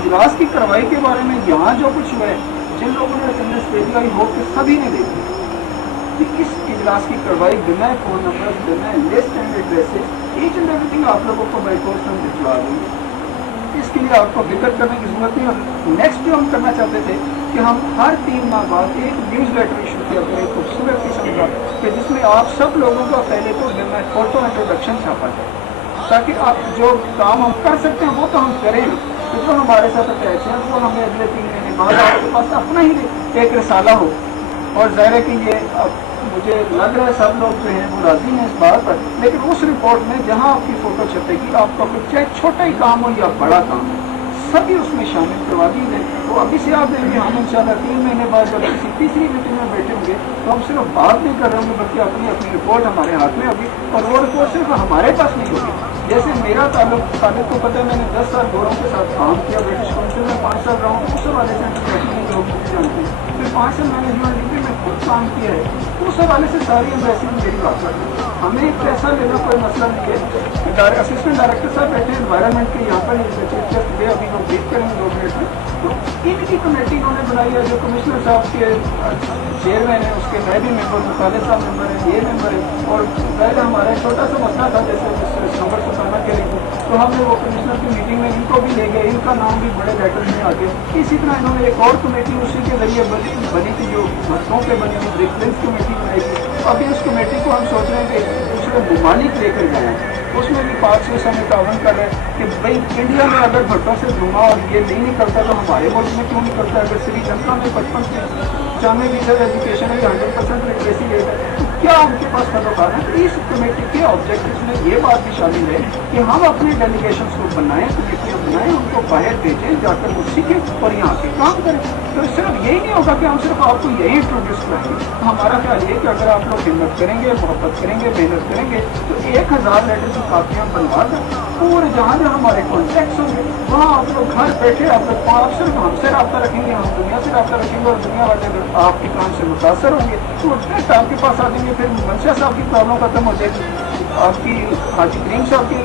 इजलास की कार्रवाई के बारे में यहाँ जो कुछ हुआ है, जिन लोगों ने attendance they the, I hope कि सभी ने देखी कि इस इजलास की कार्रवाई बिना फ़ोन नंबर, बिना list and addresses, each and everything आप लोगों को बाई पोस्ट हम भिजवा देंगे। इसके लिए आपको फिक्र करने की जरूरत नहीं। और नेक्स्ट जो हम करना चाहते थे कि हम हर 3 माह बाद एक न्यूज़ लेटर इशू किया करें खूबसूरत किस्म का, कि जिसमें आप सब लोगों का पहले तो बिना फोटो इंट्रोडक्शन छापा जाए, ताकि आप जो काम हम कर सकते हैं वो तो हम करें। तो जो हमारे साथ अटैच है वो हमें अगले 3 महीने बाद आपके पास अपना ही एक रिसाला हो। और ज़ाहिर है कि ये अब मुझे लग रहा है सब लोग जो हैं वो राज़ी हैं इस बात पर, लेकिन उस रिपोर्ट में जहाँ आपकी फ़ोटो छपेगी, आपका कुछ चाहे छोटा ही काम हो या बड़ा काम हो, सभी उसमें शामिल करवा दीजिए। तो अभी से आप देंगे, हम इंशाल्लाह 3 महीने बाद जब किसी तीसरी मीटिंग में बैठे होंगे तो हम सिर्फ बात नहीं कर रहे होंगे, बल्कि अपनी अपनी रिपोर्ट हमारे हाथ में होगी। और वो रिपोर्ट सिर्फ हमारे पास नहीं होगी। जैसे मेरा ताल्लुक को पता है, मैंने 10 साल गोरों के साथ काम किया, ब्रिटिश काउंसिल में 5 साल रहा हूँ, उस हवाले से लोग मुझे जानते हैं। फिर 5 साल मैंने यूनिवर्सिटी में खुद काम किया है, उस हवाले से सारी एम्बेसी में मेरी बात करती है। हमें पैसा लेना कोई मसला नहीं है। असिस्टेंट डायरेक्टर साहब बैठे एनवायरनमेंट के यहाँ पर, अभी लोग ब्रीफ करेंगे 2 मिनट में। तो इनकी कमेटी इन्होंने बनाई है, जो कमिश्नर साहब के चेयरमैन है, उसके मैं भी मेंबर हूँ, खालिद साहब मेंबर है, ये मेंबर है। और पहले हमारा छोटा सा मसला था, जैसे नंबर सुनाना के लिए, तो हमने वो कमिश्नर की मीटिंग में इनको भी ले गए, इनका नाम भी बड़े लेटर में आ गया। इसी तरह इन्होंने एक और कमेटी उसी के जरिए बनी थी, जो भर्तों पे बनी थी, रेफरेंस कमेटी बनाई थी। अभी उस कमेटी को हम सोच रहे हैं कि दूसरे ममालिक लेकर गए, उसमें भी 5 से हमें तावन कर रहे हैं कि भाई इंडिया में अगर भट्टों से धुआं और ये नहीं निकलता तो हमारे मुल्क में क्यों निकलता है? अगर श्रीलंका में 55% एजुकेशन है, 100% लिटरेसी रेट है, तो क्या उनके पास सरोकार है? तो इस कमेटी के ऑब्जेक्टिव में ये बात भी शामिल है कि हम अपने डेलीगेशन को बनाएं, कमेटियाँ बनाएं, उनको बाहर भेजें, जाकर वो सीखें और यहाँ के काम करें। तो सिर्फ यही नहीं होगा कि हम सिर्फ आपको यही इंट्रोड्यूस करेंगे। हमारा ख्याल ये कि अगर आप लोग हिम्मत करेंगे, मोहब्बत करेंगे, मेहनत करेंगे, तो 1000 लेटर की कापियाँ बनवा दें। पूरे जहाँ जहाँ हमारे कॉन्टैक्ट्स होंगे वहाँ आप लोग घर बैठे आप सिर्फ हमसे रब्ता रखेंगे, हम दुनिया से रब्ता रखेंगे, और दुनिया वाले अगर आपके काम से मुतासर होंगे तो डायरेक्ट आपके पास आ जाएंगे। फिर मनशा साहब की प्रॉब्लम खत्म हो जाएगी, आपकी हाजी करीम साहब के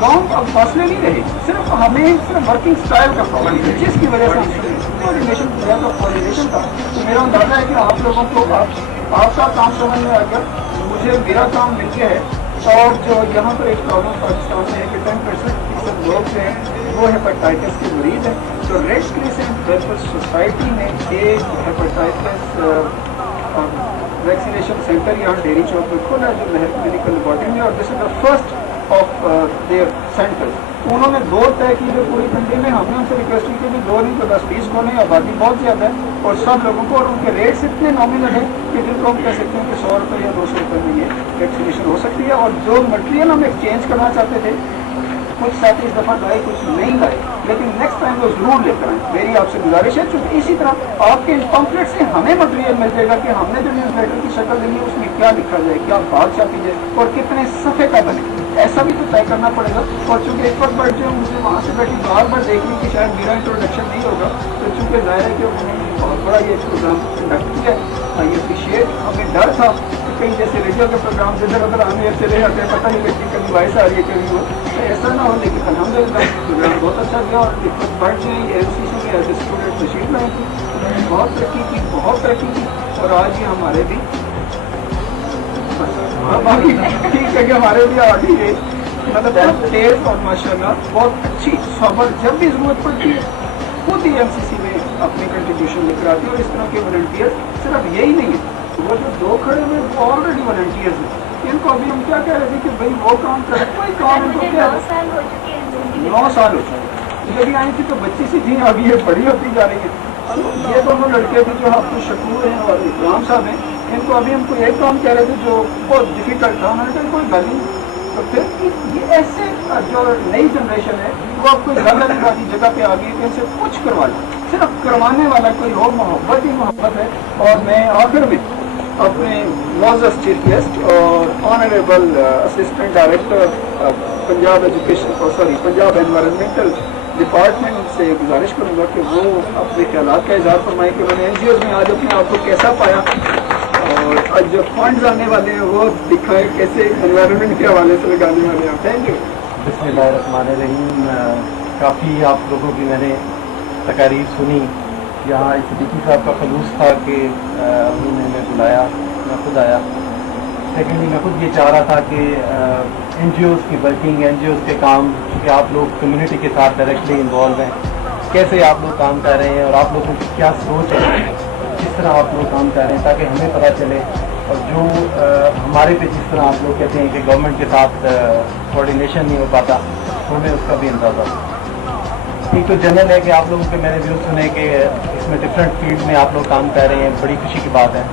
गाँव अब फासले नहीं रहे। सिर्फ हमें सिर्फ वर्किंग स्टाइल का प्रॉब्लम है, जिसकी वजह से कोऑर्डिनेशन था। तो मेरा अंदाजा है कि आप लोगों को आपका काम समझ में आ गया, मुझे मेरा काम मिल गया है। और जो यहाँ पर एक प्रॉब्लम पाकिस्तान में है कि 10% लोग जो हैं वो हेपेटाइटिस के मरीज हैं। तो रेड क्रिसेंट वेलफेयर सोसाइटी ने एक हेपेटाइटिस वैक्सीनेशन सेंटर यहाँ डेरी चौक में खोला है, जो मेडिकल लेबॉर्ट्री में, और this is the first of their centres. उन्होंने 2 तय की जो पूरी कंट्री में, हमने उनसे रिक्वेस्ट की कि 2 नहीं तो 10-20 को नहीं, आबादी बहुत ज़्यादा है और सब लोगों को, और उनके रेट्स इतने नॉमिनल है कि जिनको हम कह सकते हैं कि 100 रुपये या 200 रुपये में ये वैक्सीनेशन हो सकती है। और जो मटेरियल हम एक्सचेंज करना चाहते थे, कुछ साथी इस दफ़ा लाए, कुछ नहीं लाए, लेकिन नेक्स्ट टाइम वो जरूर लेकर आए। मेरी आपसे गुजारिश है, चूँकि इसी तरह आपके इन पम्फलेट से हमें मटेरियल मिल जाएगा कि हमने जो न्यूज़ लेटर की शक्ल देनी है उसमें क्या लिखा जाए, क्या बात छापी जाए और कितने सफ़े का बने, ऐसा भी तो तय करना पड़ेगा। और चूँकि एक वक्त बैठ जो मुझे वहाँ से बैठी बार देख ली कि शायद मेरा इंट्रोडक्शन नहीं होगा, तो चूँकि ज़ाहिर है कि उन्होंने बहुत बड़ा ये प्रोग्राम कंडक्ट किया, आई अप्रिशिएट। हमें डर था कि कहीं जैसे रेडियो के प्रोग्राम इधर उधर आने चले जाते हैं, पता नहीं लगती कभी वॉइस आ रही है कभी वो, तो ऐसा ना हो। लेकिन अल्हम्दुलिल्लाह प्रोग्राम बहुत अच्छा गया और एक वक्त बढ़ गई LCC में एज ए स्टूडेंट तशरीफ लाए थे, बहुत तरक्की की, और आज ये हमारे भी बाकी ठीक है कि हमारे भी आगे है, मतलब बहुत तेज और माशाल्लाह बहुत अच्छी सबर, जब भी ज़रूरत पड़ती है खुद ही MCC में अपनी कंट्रीब्यूशन लेकर आती है। और इस तरह के वॉलंटियर सिर्फ यही नहीं है, वो जो 2 खड़े हुए वो ऑलरेडी वॉलंटियर्स हैं। इनको अभी हम क्या कह रहे थे कि भाई वो काम करें, कोई काम इनको क्या 9 साल हो चुके। जब आई थी तो बच्ची सी थी, अभी ये बड़ी होती जा रही है। ये दोनों लड़के थे जो आपको शकूर हैं और इकराम साहब हैं, इनको अभी हमको एक काम कह रहे थे जो बहुत डिफिकल्ट था, उन्होंने कहा कोई गल नहीं। तो फिर ये ऐसे जो नई जनरेशन है वो अब कोई गलत वाली जगह पे आ गई कि इनसे कुछ करवा लो, सिर्फ करवाने वाला कोई हो, मोहब्बत ही मोहब्बत है। और मैं आखिर में अपने मौजूद चीफ गेस्ट और honourable assistant director Punjab environmental department से गुजारिश करूँगा कि वो अपने ख्यालात का इजहार फरमाएँ कि मैंने NGOs में आज अपने आप को कैसा पाया, और आज जो फंड्स आने वाले हैं वो दिखाए कैसे एनवायरनमेंट के हवाले से लगाने वाले हैं। Thank you. बिस्मिल्लाहिर्रहमानिर्रहीम। काफ़ी आप लोगों की मैंने तकारीर सुनी। यहाँ सिद्दीकी साहब का खलूस था कि उन्होंने हमें बुलाया, मैं खुद आया। सेकेंडली मैं खुद ये चाह रहा था कि NGOs की वर्किंग, NGOs के काम, कि आप लोग कम्युनिटी के साथ डायरेक्टली इन्वॉल्व हैं, कैसे आप लोग काम कर रहे हैं और आप लोगों की क्या सोच है, किस तरह आप लोग काम कर रहे हैं, ताकि हमें पता चले। और जो हमारे पे जिस तरह आप लोग कहते हैं कि गवर्नमेंट के साथ कोऑर्डिनेशन नहीं हो पाता, तो हमें उसका भी अंदाज़ा। एक तो जनरल है कि आप लोगों के मैंने व्यूज़ सुने कि इसमें डिफरेंट फील्ड में आप लोग काम कर रहे हैं, बड़ी खुशी की बात है।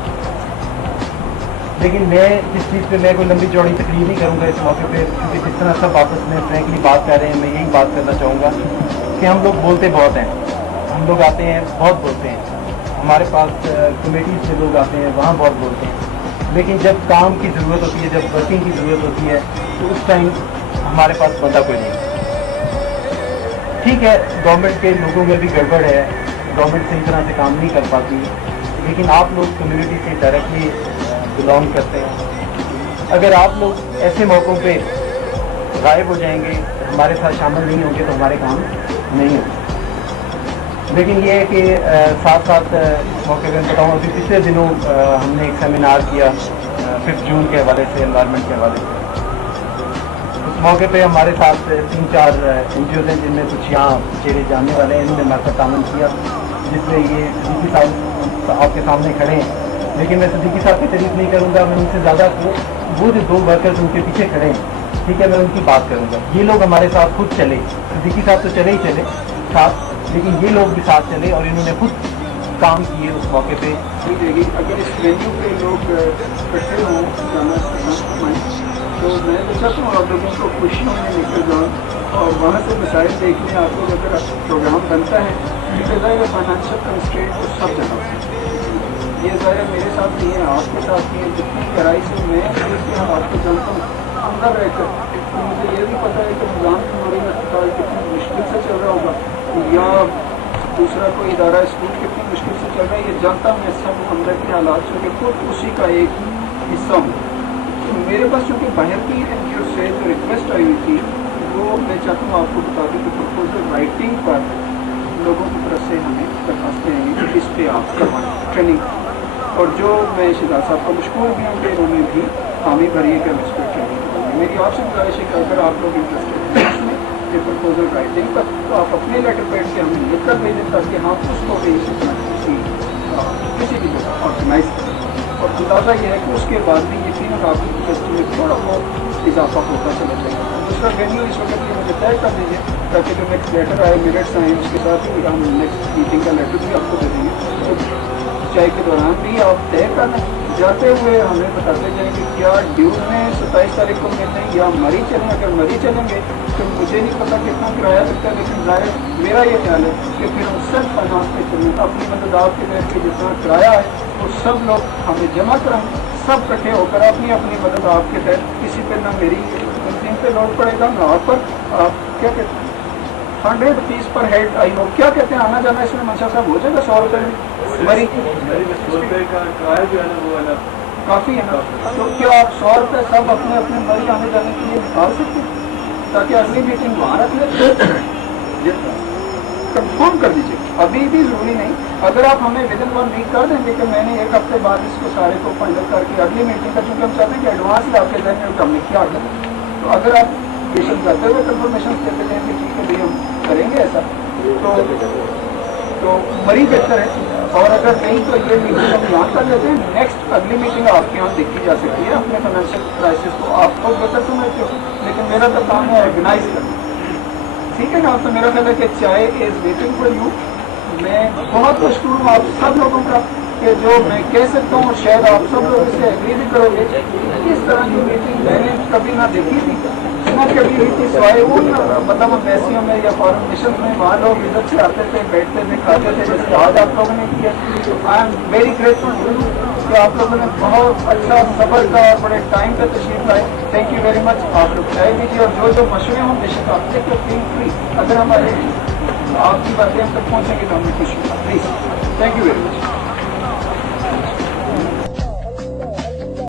लेकिन मैं इस चीज़ पे मैं कोई लंबी चौड़ी तकरीर नहीं करूँगा इस मौके पे, क्योंकि जिस तरह सब आपस में फ्रैंकली बात कर रहे हैं, मैं यही बात करना चाहूँगा कि हम लोग बोलते बहुत हैं, हम लोग आते हैं बहुत बोलते हैं, हमारे पास कमेटी से लोग आते हैं वहाँ बहुत बोलते हैं, लेकिन जब काम की ज़रूरत होती है, जब वर्किंग की ज़रूरत होती है, तो उस टाइम हमारे पास बंदा कोई नहीं। ठीक है, गवर्नमेंट के लोगों में भी गड़बड़ है, गवर्नमेंट सही तरह से काम नहीं कर पाती, लेकिन आप लोग कम्युनिटी से डायरेक्टली बिलोंग करते हैं। अगर आप लोग ऐसे मौक़ों पे गायब हो जाएंगे, हमारे साथ शामिल नहीं होंगे, तो हमारे काम नहीं होंगे। लेकिन ये है कि साथ साथ इस मौके पर बताऊँ, अभी पिछले दिनों हमने एक सेमिनार किया 5 जून के हवाले से, एनवायरनमेंट के हवाले से। उस मौके पे हमारे साथ 3-4 NGOs हैं, जिनमें कुछ यहाँ चेहरे जानने वाले हैं, इन्होंने हमारे साथ तामन किया, जिसमें ये सिद्दीकी साहब आपके सामने खड़े हैं। लेकिन मैं सिद्दीकी साहब की तारीफ नहीं करूँगा, मैं उनसे ज़्यादा वो जो 2 वर्कर्स उनके पीछे खड़े हैं, ठीक है, मैं उनकी बात करूँगा। ये लोग हमारे साथ खुद चले, सिद्दीकी साहब तो चले ही चले साथ, लेकिन ये लोग भी साथ चले और इन्होंने खुद काम किए उस मौके पे। अगर इस वेन्यू पे लोग इकट्ठे हों जाना तो मैं तो चाहता हूँ आप लोगों को खुशियों में निकल जाऊँ और वहाँ से मिसाइल देखने आप लोग अगर प्रोग्राम बनता है, क्योंकि ज़ाहिर फाइनेंशियल कंस्ट्रेंट तो सब जगह ये ज़ाहिर मेरे साथ नहीं है, आपके साथ नहीं है। जितनी गहराई से मैं इसके हालात को जानता हूँ अंदर रहकर, तो मुझे ये भी पता है कि निज़ाम मेमोरियल अस्पताल कितनी मुश्किल से चल रहा होगा, या दूसरा कोई इदारा स्कूल कितनी मुश्किल से चल रहा है, ये जानता मैं सब अंदर के हालात से खुद उसी का एक हिस्सा हूँ। तो मेरे पास चूँकि बाहर की NGO से जो रिक्वेस्ट आई हुई थी, वो मैं चाहता हूँ आपको बता दूँ कि प्रपोजल राइटिंग पर लोगों की तरफ से हमें दरखास्तें आएंगी कि इस पर आप करवाएँ ट्रेनिंग। और जो मैं शिदा साहब को मशकूर भी हूँ कि उन्होंने भी हामी भरी है कि हम इस पर ट्रेनिंग करवाएंगे। मेरी आपसे गुजारिश है कि अगर आप लोग इंटरेस्टेड हैं इसमें प्रपोजल राइटिंग पर, तो आप अपने लेटर पैड से हमें लिख कर भेजें, ताकि हम उसको भी किसी भी जगह ऑर्गेनाइज करें। और अंदाज़ा ये है कि उसके बाद भी यकीनन आपकी इंडस्ट्री में थोड़ा बहुत इजाफा होता चला जाएगा। दूसरा वेन्यू इस वक्त ये मुझे तय कर दीजिए, ताकि जो नेक्स्ट लेटर आए मिनट्स आए, उसके साथ ही हम नेक्स्ट मीटिंग का लेटर भी आपको दे देंगे। तो चाय के दौरान भी आप तय करना, जाते हुए हमें बताते जाएंगे क्या ड्यू में 27 तारीख को मिलते हैं या मरी चलें। अगर मरी चलेंगे तो मुझे नहीं पता कितना किराया लगता है, लेकिन ज़ाहिर मेरा ये ख्याल है कि फिर हम सब फाइनेंस पे चलें, अपनी मदद आपके मेरे के जितना किराया है वो सब लोग हमें जमा कराएं, सब इकट्ठे होकर अपनी अपनी मदद आपके तहत, किसी पे ना मेरी तंजीम पे लोड पड़ेगा ना आप पर। आप क्या कहते हैं 100 रुपीज़ पर हेड आई हो, क्या कहते हैं आना जाना इसमें मंशा साहब हो जाएगा 100 रुपये में मरी 100 रुपये का किराया जो है ना वो वाला काफ़ी है ना। तो क्या आप 100 रुपये सब अपने अपने मरी आने जाने के लिए निकाल सकते हैं, ताकि अगली मीटिंग वहाँ रख लें। कंफर्म कर दीजिए, अभी भी ज़रूरी नहीं। अगर आप हमें विदिन 1 वीक कर देंगे कि मैंने 1 हफ्ते बाद इसको सारे को फाइनल करके अगली मीटिंग का, चूँकि हम चाहते हैं कि एडवांस ही आपके जहन में हमने क्या करें, तो अगर आप पेशेंट करते हुए कंफर्मेशन देते हैं कि ठीक है भाई हम करेंगे ऐसा, तो मरी बेहतर है। और अगर नहीं तो ये मीटिंग हम यहाँ कर लेते हैं, नेक्स्ट अगली मीटिंग आपके यहाँ देखी जा सकती है। अपने फाइनेंशियल क्राइसिस को आप लोग बेहतर समझते हो, लेकिन मेरा तो काम है ऑर्गेनाइज करना, ठीक है ना। तो मेरा ख्याल है कि चाय इज़ वेटिंग फॉर यू। मैं बहुत मशहूर हूँ आप सब लोगों का कि जो मैं कह सकता हूँ, शायद आप सब लोग इससे एग्री भी करोगे, इस तरह की मीटिंग मैंने कभी ना देखी थी, ना कभी हुई थी, सिवाय उन मतलब मैसियों में या फॉरेन मिशन में, वहाँ लोग इधर से आते थे, बैठते थे, खाते थे, जैसे आज आप लोगों ने किया। आई एम वेरी ग्रेटफुल कि आप लोगों ने बहुत अच्छा सफर का और बड़े टाइम पे तशरीफ लाए। Thank you very much. आप लोग चाय लीजिए और जो मशवरे हों बेशक आप देख लो, फील फ्री। अगर हमारे आपकी बातें हम तक पहुँचेंगे तो हमें खुशी होगा, please. Thank you very much.